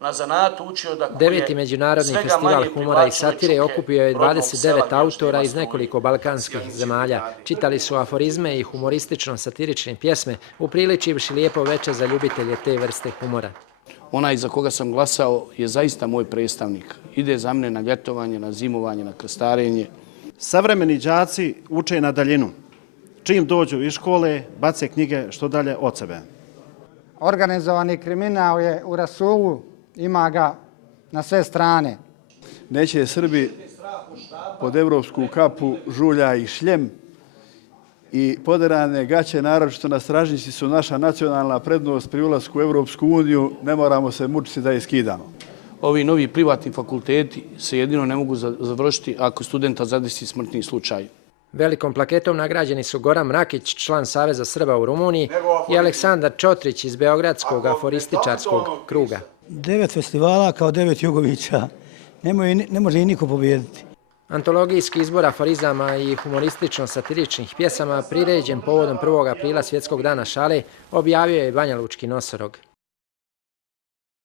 na zanatu učio da kuje. Deveti međunarodni festival humora i satire okupio je 29 autora iz nekoliko balkanskih zemalja. Čitali su aforizme i humoristično-satirične pjesme, upriličivši lijepo večer za ljubitelje te vrste humora. Onaj za koga sam glasao je zaista moj predstavnik. Ide za mene na ljetovanje, na zimovanje, na krstarenje. Savremeni đaci uče na daljinu. Čim dođu iz škole, bace knjige što dalje od sebe. Organizovani kriminal je u rasulu, ima ga na sve strane. Neće Srbi pod evropsku kapu žulja i šljem i poderane gaće, naročito na stražnici, su naša nacionalna prednost pri ulasku u Evropsku uniju. Ne moramo se mučiti da je skidamo. Ovi novi privatni fakulteti se jedino ne mogu završiti ako studenta zadesi smrtni slučaj. Velikom plaketom nagrađeni su Goran Mrakić, član Saveza Srba u Rumuniji, i Aleksandar Čotrić iz Beogradskog aforističarskog kruga. 9 festivala kao 9 Jugovića. Ne može i niko pobijediti. Antologijski izbor aforizama i humoristično-satiričnih pjesama priređen povodom 1. aprila Svjetskog dana šale objavio je Banja Lučki nosorog.